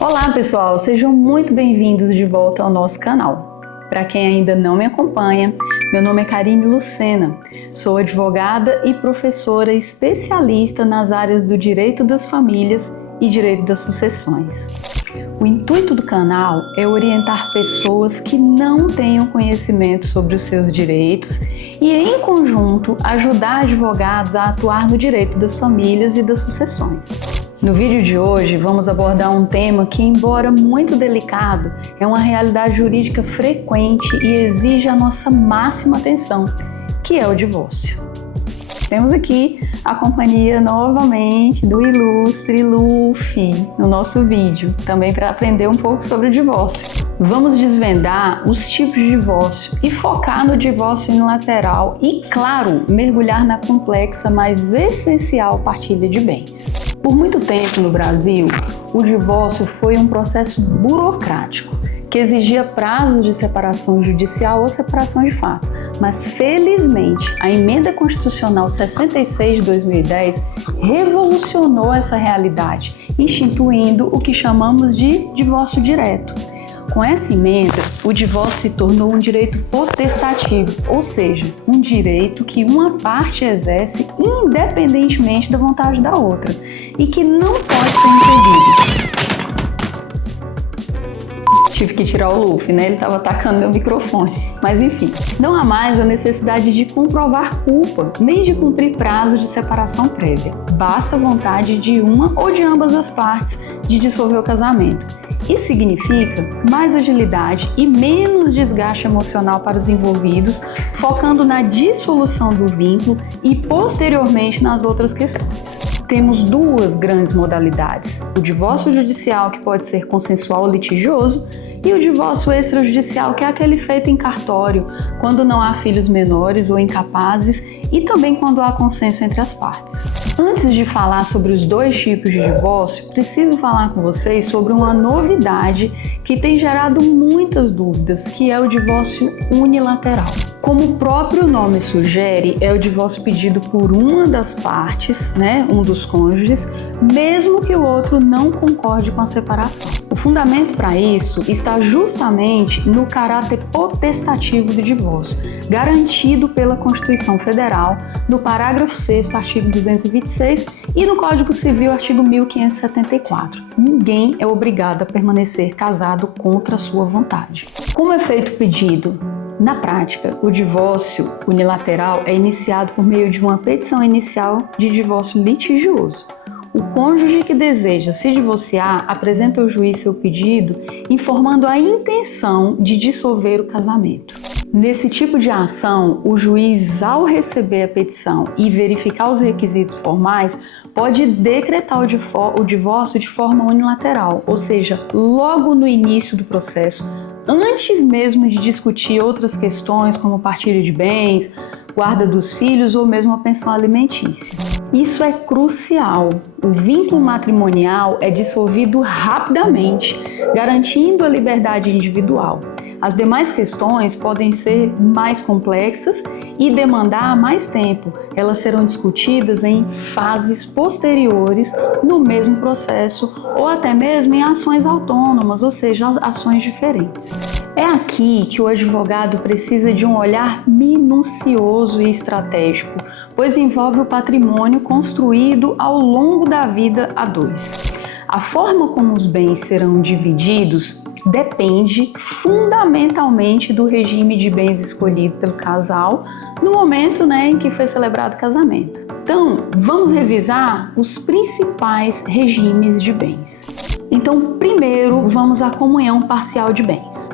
Olá pessoal, sejam muito bem-vindos de volta ao nosso canal. Para quem ainda não me acompanha, meu nome é Karine Lucena, sou advogada e professora especialista nas áreas do direito das famílias e direito das sucessões. O intuito do canal é orientar pessoas que não tenham conhecimento sobre os seus direitos e, em conjunto, ajudar advogados a atuar no direito das famílias e das sucessões. No vídeo de hoje, vamos abordar um tema que, embora muito delicado, é uma realidade jurídica frequente e exige a nossa máxima atenção, que é o divórcio. Temos aqui a companhia novamente do ilustre Luffy no nosso vídeo, também para aprender um pouco sobre o divórcio. Vamos desvendar os tipos de divórcio e focar no divórcio unilateral e, claro, mergulhar na complexa, mas essencial partilha de bens. Por muito tempo no Brasil, o divórcio foi um processo burocrático que exigia prazos de separação judicial ou separação de fato. Mas, felizmente, a Emenda Constitucional 66 de 2010 revolucionou essa realidade, instituindo o que chamamos de divórcio direto. Com essa emenda, o divórcio se tornou um direito potestativo, ou seja, um direito que uma parte exerce independentemente da vontade da outra e que não pode ser impedido. Tive que tirar o Luffy, né? Ele estava atacando meu microfone. Mas enfim, não há mais a necessidade de comprovar culpa, nem de cumprir prazo de separação prévia. Basta a vontade de uma ou de ambas as partes de dissolver o casamento. Isso significa mais agilidade e menos desgaste emocional para os envolvidos, focando na dissolução do vínculo e posteriormente nas outras questões. Temos duas grandes modalidades: o divórcio judicial, que pode ser consensual ou litigioso, e o divórcio extrajudicial, que é aquele feito em cartório, quando não há filhos menores ou incapazes e também quando há consenso entre as partes. Antes de falar sobre os dois tipos de divórcio, preciso falar com vocês sobre uma novidade que tem gerado muitas dúvidas, que é o divórcio unilateral. Como o próprio nome sugere, é o divórcio pedido por uma das partes, um dos cônjuges, mesmo que o outro não concorde com a separação. O fundamento para isso está justamente no caráter potestativo do divórcio, garantido pela Constituição Federal, no parágrafo 6º, artigo 226, e no Código Civil, artigo 1574. Ninguém é obrigado a permanecer casado contra a sua vontade. Como é feito o pedido? Na prática, o divórcio unilateral é iniciado por meio de uma petição inicial de divórcio litigioso. O cônjuge que deseja se divorciar apresenta ao juiz seu pedido, informando a intenção de dissolver o casamento. Nesse tipo de ação, o juiz, ao receber a petição e verificar os requisitos formais, pode decretar o divórcio de forma unilateral, ou seja, logo no início do processo, antes mesmo de discutir outras questões como partilha de bens, guarda dos filhos ou mesmo a pensão alimentícia. Isso é crucial. O vínculo matrimonial é dissolvido rapidamente, garantindo a liberdade individual. As demais questões podem ser mais complexas e demandar mais tempo. Elas serão discutidas em fases posteriores no mesmo processo ou até mesmo em ações autônomas, ou seja, ações diferentes. É aqui que o advogado precisa de um olhar minucioso e estratégico, pois envolve o patrimônio construído ao longo da vida a dois. A forma como os bens serão divididos depende fundamentalmente do regime de bens escolhido pelo casal no momento em que foi celebrado o casamento. Então, vamos revisar os principais regimes de bens. Então, primeiro, vamos à comunhão parcial de bens.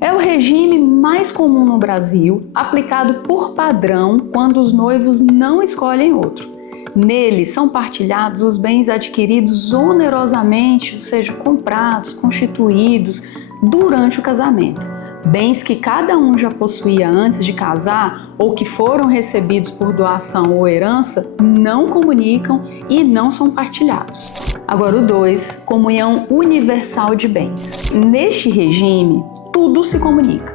É o regime mais comum no Brasil, aplicado por padrão quando os noivos não escolhem outro. Nele são partilhados os bens adquiridos onerosamente, ou seja, comprados, constituídos durante o casamento. Bens que cada um já possuía antes de casar ou que foram recebidos por doação ou herança não comunicam e não são partilhados. Agora o 2, comunhão universal de bens. Neste regime, tudo se comunica.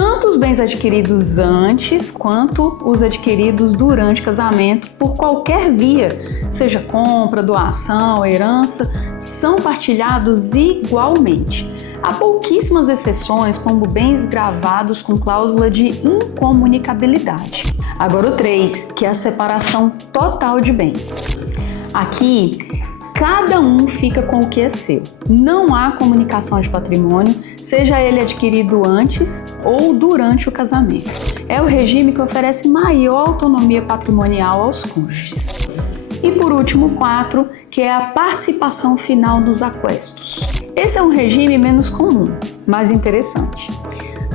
tanto os bens adquiridos antes quanto os adquiridos durante o casamento por qualquer via, seja compra, doação, herança, são partilhados igualmente. Há pouquíssimas exceções, como bens gravados com cláusula de incomunicabilidade. Agora o 3, que é a separação total de bens. Aqui, cada um fica com o que é seu. Não há comunicação de patrimônio, seja ele adquirido antes ou durante o casamento. É o regime que oferece maior autonomia patrimonial aos cônjuges. E por último, 4, que é a participação final nos aquestos. Esse é um regime menos comum, mas interessante.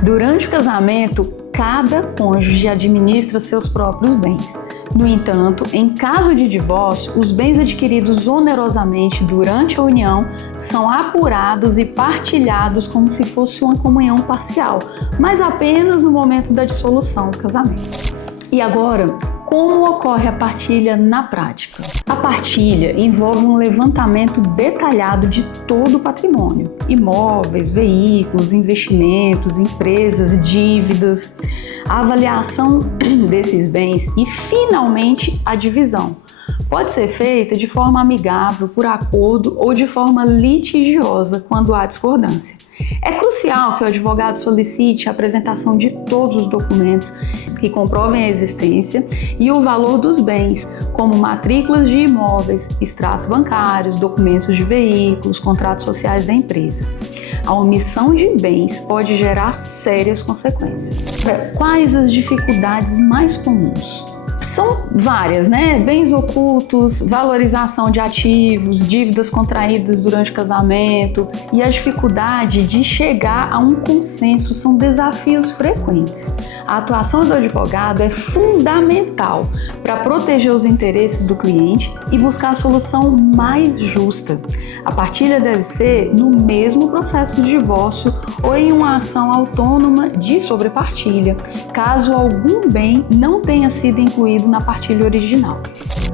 Durante o casamento, cada cônjuge administra seus próprios bens. No entanto, em caso de divórcio, os bens adquiridos onerosamente durante a união são apurados e partilhados como se fosse uma comunhão parcial, mas apenas no momento da dissolução do casamento. E agora, como ocorre a partilha na prática? A partilha envolve um levantamento detalhado de todo o patrimônio: imóveis, veículos, investimentos, empresas, dívidas, a avaliação desses bens e, finalmente, a divisão. Pode ser feita de forma amigável, por acordo ou de forma litigiosa quando há discordância. É crucial que o advogado solicite a apresentação de todos os documentos que comprovem a existência e o valor dos bens, como matrículas de imóveis, extratos bancários, documentos de veículos, contratos sociais da empresa. A omissão de bens pode gerar sérias consequências. Quais as dificuldades mais comuns? São várias, né? Bens ocultos, valorização de ativos, dívidas contraídas durante o casamento e a dificuldade de chegar a um consenso são desafios frequentes. A atuação do advogado é fundamental para proteger os interesses do cliente e buscar a solução mais justa. A partilha deve ser no mesmo processo de divórcio ou em uma ação autônoma de sobrepartilha, caso algum bem não tenha sido incluído na partilha original.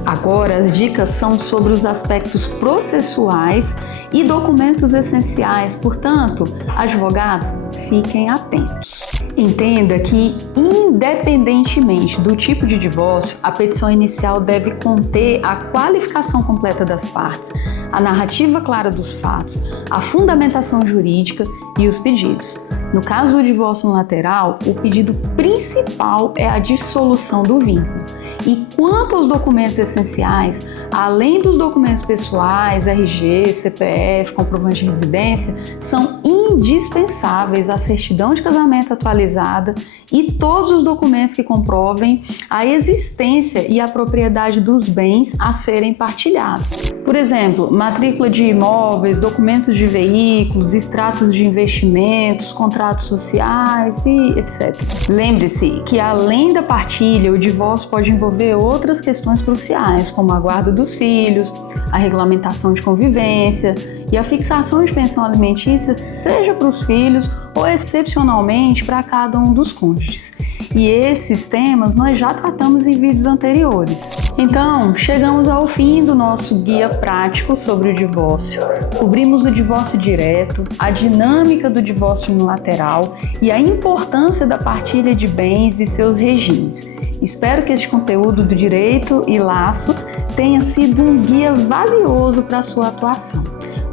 Agora, as dicas são sobre os aspectos processuais e documentos essenciais, portanto, advogados, fiquem atentos. Entenda que, independentemente do tipo de divórcio, a petição inicial deve conter a qualificação completa das partes, a narrativa clara dos fatos, a fundamentação jurídica e os pedidos. No caso do divórcio unilateral, o pedido principal é a dissolução do vínculo. E quanto aos documentos essenciais, além dos documentos pessoais, RG, CPF, comprovante de residência, são indispensáveis a certidão de casamento atualizada e todos os documentos que comprovem a existência e a propriedade dos bens a serem partilhados. Por exemplo, matrícula de imóveis, documentos de veículos, extratos de investimentos, contratos sociais e etc. Lembre-se que, além da partilha, o divórcio pode envolver outras questões cruciais, como a guarda dos filhos, a regulamentação de convivência e a fixação de pensão alimentícia, seja para os filhos ou excepcionalmente para cada um dos cônjuges. E esses temas nós já tratamos em vídeos anteriores. Então, chegamos ao fim do nosso guia prático sobre o divórcio. Cobrimos o divórcio direto, a dinâmica do divórcio unilateral e a importância da partilha de bens e seus regimes. Espero que este conteúdo do Direito e Laços tenha sido um guia valioso para a sua atuação.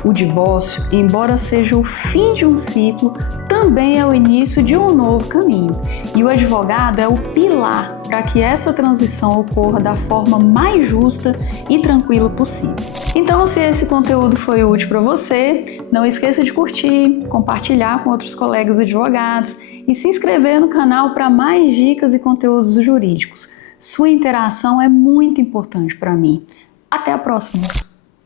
O divórcio, embora seja o fim de um ciclo, também é o início de um novo caminho. E o advogado é o pilar para que essa transição ocorra da forma mais justa e tranquila possível. Então, se esse conteúdo foi útil para você, não esqueça de curtir, compartilhar com outros colegas advogados e se inscrever no canal para mais dicas e conteúdos jurídicos. Sua interação é muito importante para mim. Até a próxima!